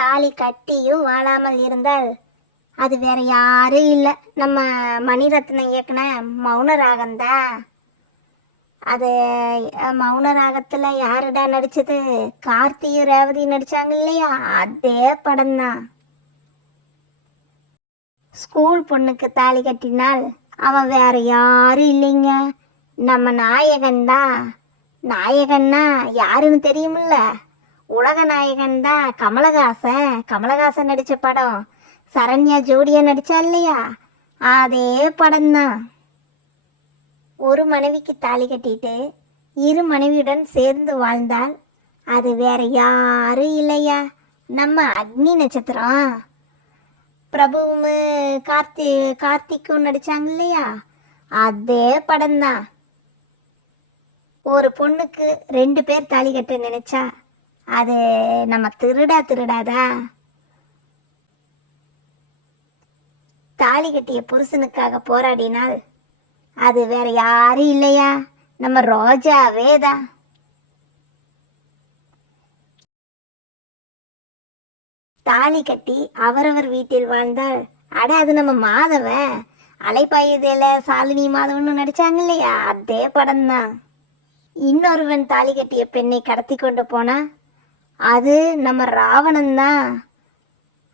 தாலி கட்டியும் வாழாமல் இருந்தால் அது வேற யாரும் இல்லை. நம்ம மணிரத்னம் இயக்குன மௌன ராகம்தான் அது மௌன ராகத்தில் யாருடா நடித்தது கார்த்தியும் ரேவதி நடித்தாங்க இல்லையா? அதே படம்தான். ஸ்கூல் பொண்ணுக்கு தாலி கட்டினால் அவன் வேற யாரும் இல்லைங்க. நம்ம நாயகன் தான் நாயகன்னா யாருன்னு தெரியுமில்ல? உலக நாயகன் தான் கமலஹாசன். கமலஹாசன் நடித்த படம். சரண்யா ஜோடியா நடிச்சா இல்லையா? அதே படம்தான். ஒரு மனைவிக்கு தாலி கட்டிட்டு இரு மனைவியுடன் சேர்ந்து வாழ்ந்தால் அது வேற யாரும் இல்லையா? நம்ம அக்னி நட்சத்திரம். பிரபுவும் கார்த்தி கார்த்திக்கும் நடிச்சாங்க இல்லையா? அதே படம்தான். ஒரு பொண்ணுக்கு ரெண்டு பேர் தாலி கட்ட நினைச்சா அது நம்ம திருடா திருடாதா? தாலி கட்டிய புருஷனுக்காக போராடினால் அது வேற யாரும் இல்லையா? நம்ம ரோஜாவே தான் தாலி கட்டி அவரவர் வீட்டில் வாழ்ந்தால் அட அது நம்ம மாதவ? அலைப்பாயுதேல சாலினி மாதவன்னு நடிச்சாங்க இல்லையா அதே படம்தான். இன்னொருவன் தாலி கட்டிய பெண்ணை கடத்தி கொண்டு போனா அது நம்ம ராவணன் தான்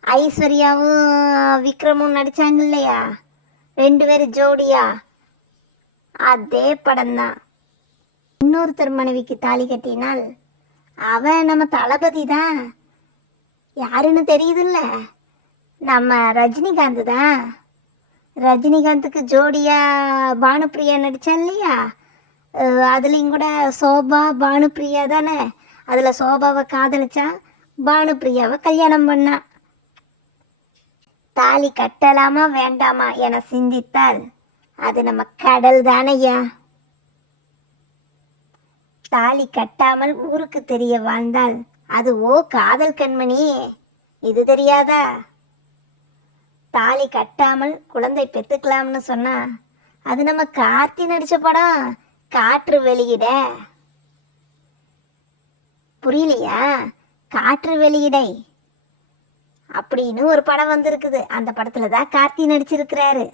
ஐஸ்வர்யாவும் விக்ரமும் நடித்தாங்க இல்லையா ரெண்டு பேரும் ஜோடியா? அதே படம்தான். இன்னொருத்தர் மனைவிக்கு தாலி கட்டினால் அவன் நம்ம தளபதி தான் யாருன்னு தெரியுதுல்ல? நம்ம ரஜினிகாந்த் தான் ரஜினிகாந்துக்கு ஜோடியா பானுப்ரியா நடித்தான் இல்லையா? அதுலேயும் கூட சோபா பானுப்ரியா தானே? அதில் சோபாவை காதலிச்சா பானுப்பிரியாவை கல்யாணம் பண்ணா. தாலி கட்டலாமா வேண்டாமா என சிந்தித்தால் அது நம்ம கடல் தானையா தாலி கட்டாமல் ஊருக்கு தெரிய வாழ்ந்தால் அது ஓ காதல் கண்மணி இது தெரியாதா? தாலி கட்டாமல் குழந்தை பெத்துக்கலாம்னு சொன்னா அது நம்ம கார்த்தி நடிச்ச படம் காற்று வெளியிட. புரியலையா? காற்று வெளியிடை. அப்படின்னு ஒரு படம் வந்திருக்குது. அந்த படத்துல தான் கார்த்தி நடிச்சிருக்கிறாரு.